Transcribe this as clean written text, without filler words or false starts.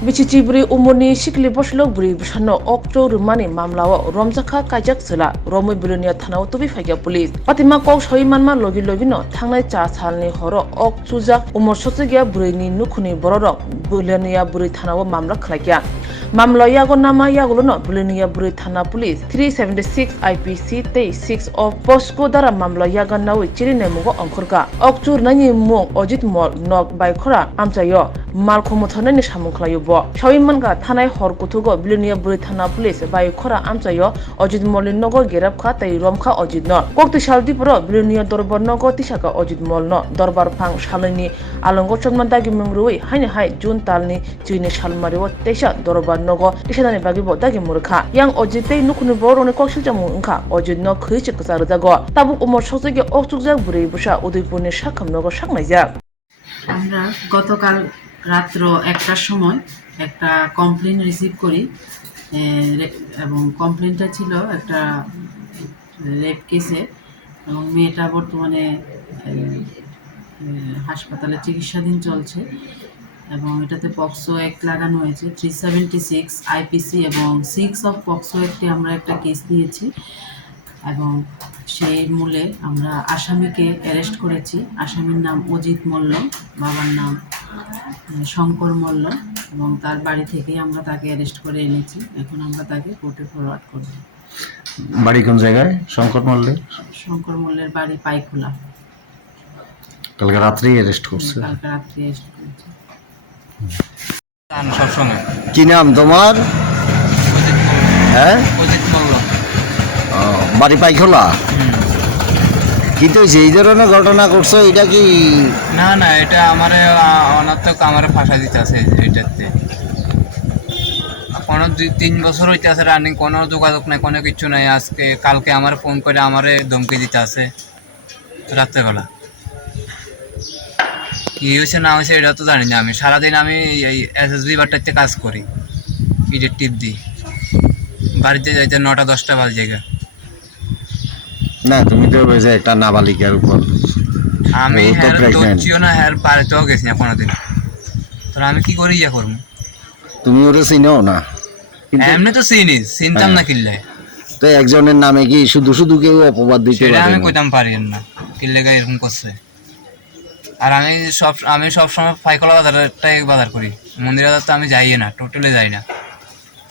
Bichichi Bwrwi Umorni Sikli Boslok Bwrwi Bwsano Okto Rwmani Mamlao Rwkha Kaijak Chwla Romoi Bwrwni Thanao Tubi Faikya Police Patima Kok Soimanma Logi Logino Thangnai 4 salni horo Ok Chujak Umor Soksukya Bwrwini Nukhuni Bororok Bwrwni Bwrwi Thanao Mamla Khlaikya Mamla yago nama yagulono Bwrwni Bwrwi Thana Police 376 IPC tei 6 of Posko dara mamla yaga nawi chirine mugo angkhorka Okchur nani mung Ojit Mol Nok by Khora Amchayo Malkhomo thonani samung khlayo bo Soimanka thanai hor kutugo Bwrwni Bwrwi Thana Police by Khora Amchayo Ojit Molni nogo gerab kha tei Rwkha Ojit no Kokti saldi poro Bwrwni dorbar nogo tisaka Ojit Mol no dorbar phang salani alongo chokmandagi mungrui haini hai June talni chini salmariwo teisa dorbar nogo isanani bagibo dagi murkha yang Ojit tei nukhuni boroni koksiljamu ungkha Ojit no khwisi ksarujago tabuk Umor Soksukya Okchukjak Bwrwi Bwsa Udaipurni Sakham nogo saknaijak আমরা গতকাল রাত্র 1টার সময় একটা complain receive করি এবং কমপ্লেইনটা ছিল একটা rape কেসে এবং মেয়েটা বর্তমানে হাসপাতালে চিকিৎসাধীন চলছে এবং এটাতে পক্সো অ্যাক্ট লাগানো হয়েছে 376 আইপিসি এবং 6 অফ পক্সো অ্যাক্টে আমরা একটা কেস দিয়েছি এবং সেই মূলে আমরা আসামিকে অ্যারেস্ট করেছি আসামির নাম অজিত মল্ল বাবার নাম শঙ্কর মল্ল এবং তার বাড়ি থেকে আমরা তাকে অ্যারেস্ট করে এনেছি এখন আমরা তাকে কোর্টে ফরওয়ার্ড করব বাড়ি কোন জায়গায় শঙ্কর মল্লের বাড়ি পাইখোলা কালকে রাত্রেই অ্যারেস্ট করছে কালকে রাত্রে অ্যারেস্ট করেছি সবসময় কি নাম তোমার হ্যাঁ অজিত মল্ল বাড়ি পাইখোলা কিন্তু এই ধরনের ঘটনা করছো এটা কি না না এটা আমার অনার্থক আমার ফাঁসা দিতে আছে এটাতে কোনো 2-3 বছর হইতে আছে রানিং কোনো যোগাযোগ নাই কোনো কিছু নাই আজকে কালকে আমার ফোন করে আমারে ধমকি দিতে আছে রাত্রেবেলা কি হয়েছে না হয়েছে এটা তো জানি না আমি সারাদিন আমি এই এসএসবি বারটাতে কাজ করি ইডের টিপ দিই বাড়িতে যাইতে 9টা-10টা বাজে না তুমি তো বলছো একটা নাবালিকার উপর আমি হ্যাঁ না হ্যাঁ বাড়িতেও গেছি না কোনোদিন তো আমি কি করি ইয়া করবো তুমি ওরে চিনো না এমনি তো চিনতাম না কিল্লে তো একজনের নামে কি শুধু শুধু কেউ অপবাদ দিতে পারে আমি কইতাম পারি না কিল্লে গায়ে এরকম করছে আর আমি সব সময় পাইখোলা বাজারটাই বাজার করি মন্দির বাজার তো আমি যাই না টোটালি যাই না